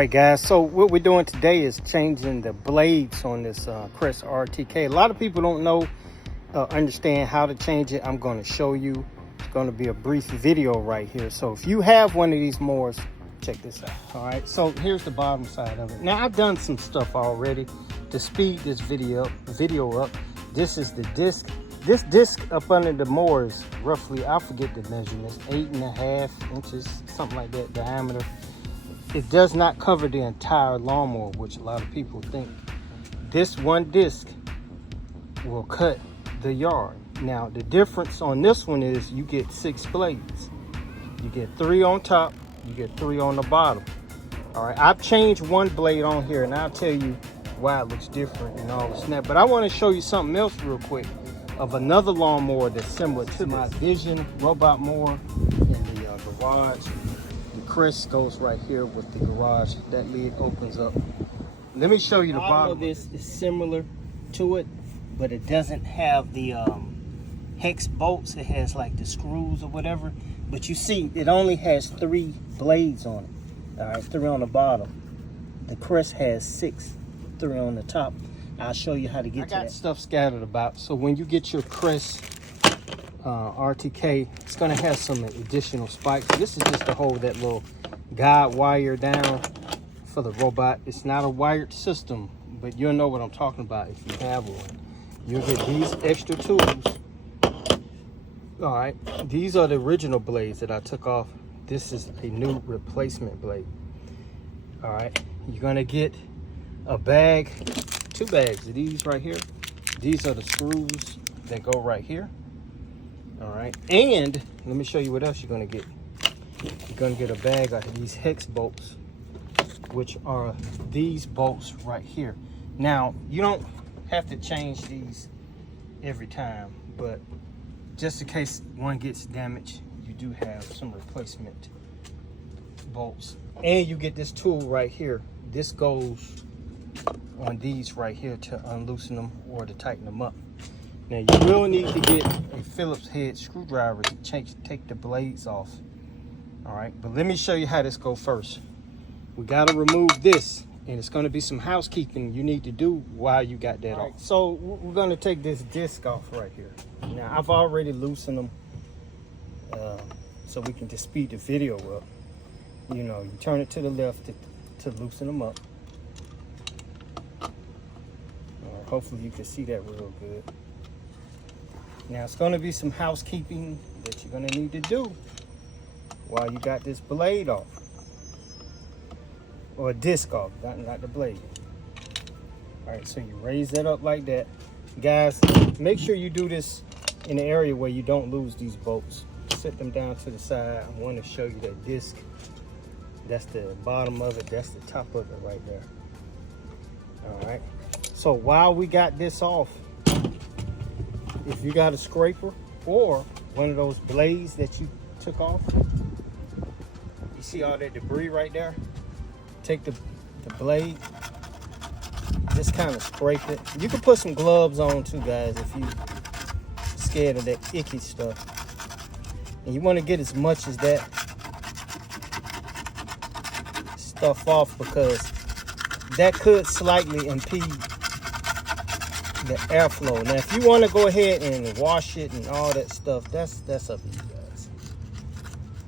Alright guys, so what we're doing today is changing the blades on this Kress RTK. A lot of people don't know, understand how to change it. I'm going to show you. It's going to be a brief video right here. So if you have one of these mowers, check this out. Alright, so here's the bottom side of it. Now I've done some stuff already to speed this video up. This is the disc. This disc up under the mower is roughly, I forget the measurements, 8.5 inches, something like that diameter. It does not cover the entire lawnmower, which a lot of people think. This one disc will cut the yard. Now, the difference on this one is you get 6 blades. You get 3 on top, you get 3 on the bottom. All right, I've changed one blade on here, and I'll tell you why it looks different and all this and that. But I want to show you something else real quick of another lawnmower that's similar to my Vision robot mower in the garage. Kress goes right here with the garage. That lid opens up. Let me show you the bottom. Of this is similar to it, but it doesn't have the hex bolts. It has like the screws or whatever. But you see, it only has 3 blades on it. All right, 3 on the bottom. The Kress has 6, 3 on the top. I'll show you how to get to that. I got stuff scattered about. So when you get your Kress RTK, it's going to have some additional spikes. This is just to hold that little guide wire down for the robot. It's not a wired system, but you'll know what I'm talking about if you have one. You'll get these extra tools. All right, these are the original blades that I took off. This is a new replacement blade. All right, you're going to get a bag, 2 bags of these right here. These are the screws that go right here. All right, and let me show you what else you're going to get. You're going to get a bag of these hex bolts, which are these bolts right here. Now, you don't have to change these every time, but just in case one gets damaged, you do have some replacement bolts. And you get this tool right here. This goes on these right here to unloosen them or to tighten them up. Now you will need to get a Phillips head screwdriver to take the blades off. All right, but let me show you how this goes first. We got to remove this, and it's going to be some housekeeping you need to do while you got that off. So we're going to take this disc off right here. Now I've already loosened them, so we can just speed the video up. You know, you turn it to the left to loosen them up. Hopefully you can see that real good. Now it's going to be some housekeeping that you're going to need to do while you got this blade off, or a disc off, not the blade. All right, so you raise that up like that. Guys, make sure you do this in an area where you don't lose these bolts. Set them down to the side. I want to show you that disc. That's the bottom of it. That's the top of it right there. All right. So while we got this off, if you got a scraper or one of those blades that you took off, you see all that debris right there? Take the blade, just kind of scrape it. You can put some gloves on too, guys, if you're scared of that icky stuff. And you want to get as much as that stuff off, because that could slightly impede the airflow. Now if you want to go ahead and wash it and all that stuff, that's up to you guys.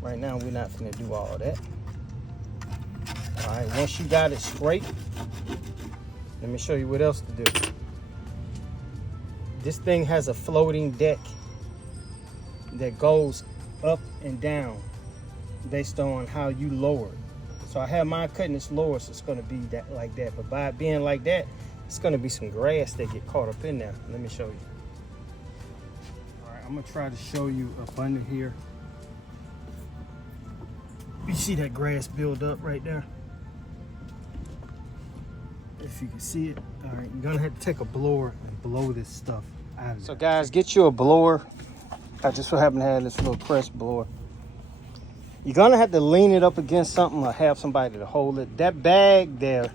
Right now we're not going to do all that. All right, once you got it scraped, let me show you what else to do. This thing has a floating deck that goes up and down based on how you lower it. So I have mine cutting this lower, so it's going to be that like that. But by it being like that, it's going to be some grass that get caught up in there. Let me show you. All right, I'm going to try to show you up under here. You see that grass build up right there? If you can see it. All right, you're going to have to take a blower and blow this stuff out of there. So guys, get you a blower. I just so happen to have this little Kress blower. You're going to have to lean it up against something or have somebody to hold it. That bag there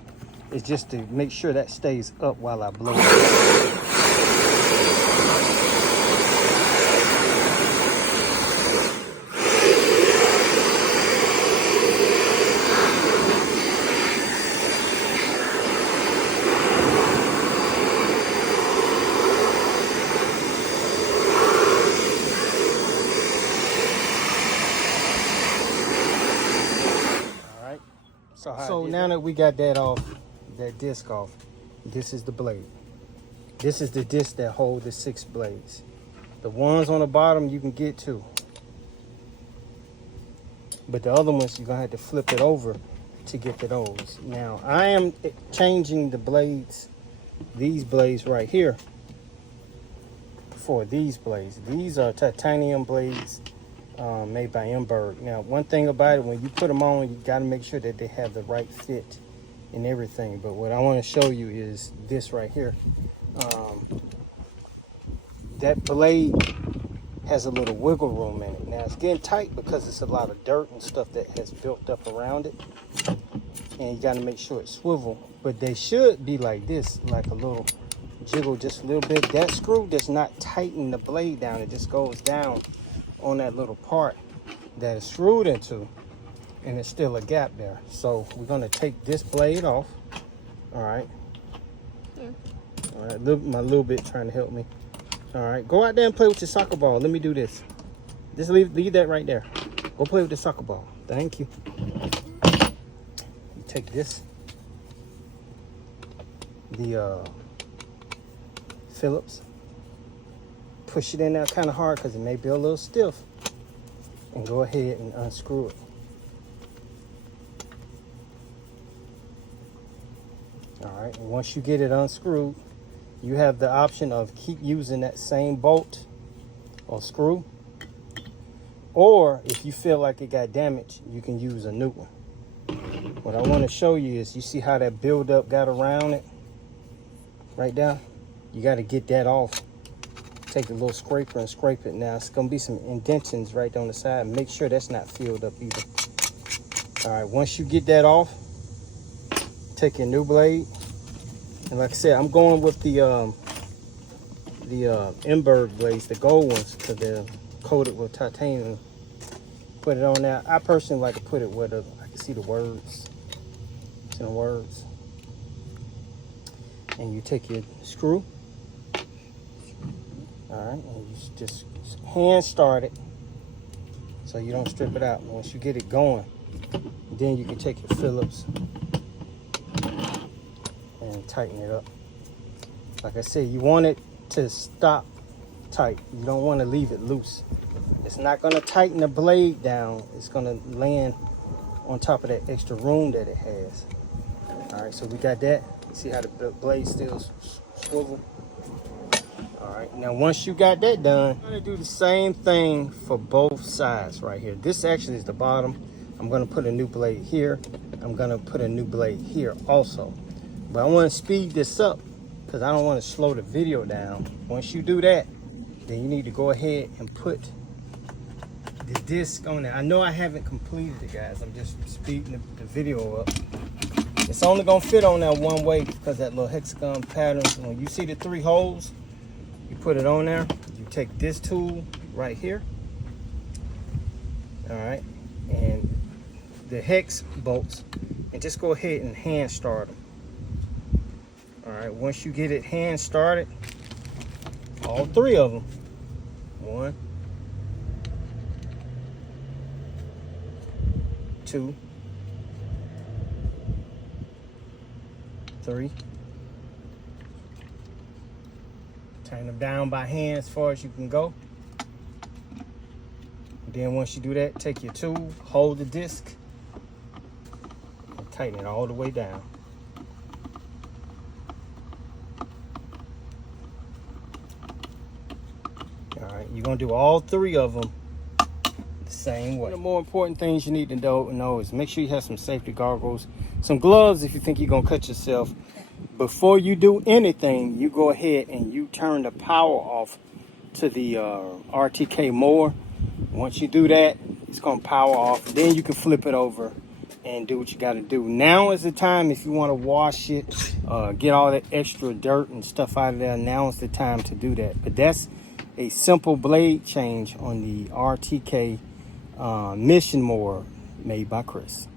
is just to make sure that stays up while I blow it. So now that we got that off, that disc off, this is the blade. This is the disc that holds the 6 blades. The ones on the bottom you can get to, but the other ones you're gonna have to flip it over to get to those. Now I am changing the blades, these blades right here, for these blades. These are titanium blades made by Bermuda. Now one thing about it, when you put them on, you got to make sure that they have the right fit and everything. But what I want to show you is this right here. That blade has a little wiggle room in it. Now it's getting tight because it's a lot of dirt and stuff that has built up around it, and you got to make sure it's swivel. But they should be like this, like a little jiggle just a little bit. That screw does not tighten the blade down, it just goes down on that little part that is screwed into, and there's still a gap there. So we're going to take this blade off. All right. All right, my little bit trying to help me. All right, go out there and play with your soccer ball. Let me do this. Just leave that right there. Go play with the soccer ball. Thank you. You take this, the Phillips, push it in there kind of hard because it may be a little stiff, and go ahead and unscrew it. All right, and once you get it unscrewed, you have the option of keep using that same bolt or screw, or if you feel like it got damaged, you can use a new one. What I want to show you is, you see how that buildup got around it right there? You got to get that off. Take a little scraper and scrape it. Now it's going to be some indentions right on the side. Make sure that's not filled up either. All right, once you get that off, take your new blade. And like I said, I'm going with the Bermuda blades, the gold ones, because they're coated with titanium. Put it on there. I personally like to put it where I can see the words. See the words. And you take your screw. All right, and you just hand start it so you don't strip it out. Once you get it going, then you can take your Phillips and tighten it up. Like I said, you want it to stop tight. You don't want to leave it loose. It's not going to tighten the blade down. It's going to land on top of that extra room that it has. All right, so we got that. See how the blade still swivel? All right, now once you got that done, I'm going to do the same thing for both sides right here. This actually is the bottom. I'm going to put a new blade here. I'm going to put a new blade here also. But I want to speed this up because I don't want to slow the video down. Once you do that, then you need to go ahead and put the disc on there. I know I haven't completed it, guys. I'm just speeding the video up. It's only going to fit on there one way because that little hexagon pattern. When you see the 3 holes, you put it on there. You take this tool right here. All right. And the hex bolts, and just go ahead and hand start them. All right, once you get it hand started, all 3 of them, 1, 2, 3, turn them down by hand as far as you can go. Then once you do that, take your tool, hold the disc, and tighten it all the way down. All right, you're gonna do all 3 of them the same way. One of the more important things you need to know is make sure you have some safety goggles, some gloves if you think you're gonna cut yourself. Before you do anything, you go ahead and you turn the power off to the RTK mower. Once you do that, it's gonna power off. Then you can flip it over and do what you gotta do. Now is the time if you wanna wash it, get all that extra dirt and stuff out of there. Now is the time to do that. But that's a simple blade change on the RTK Mission mower made by Kress.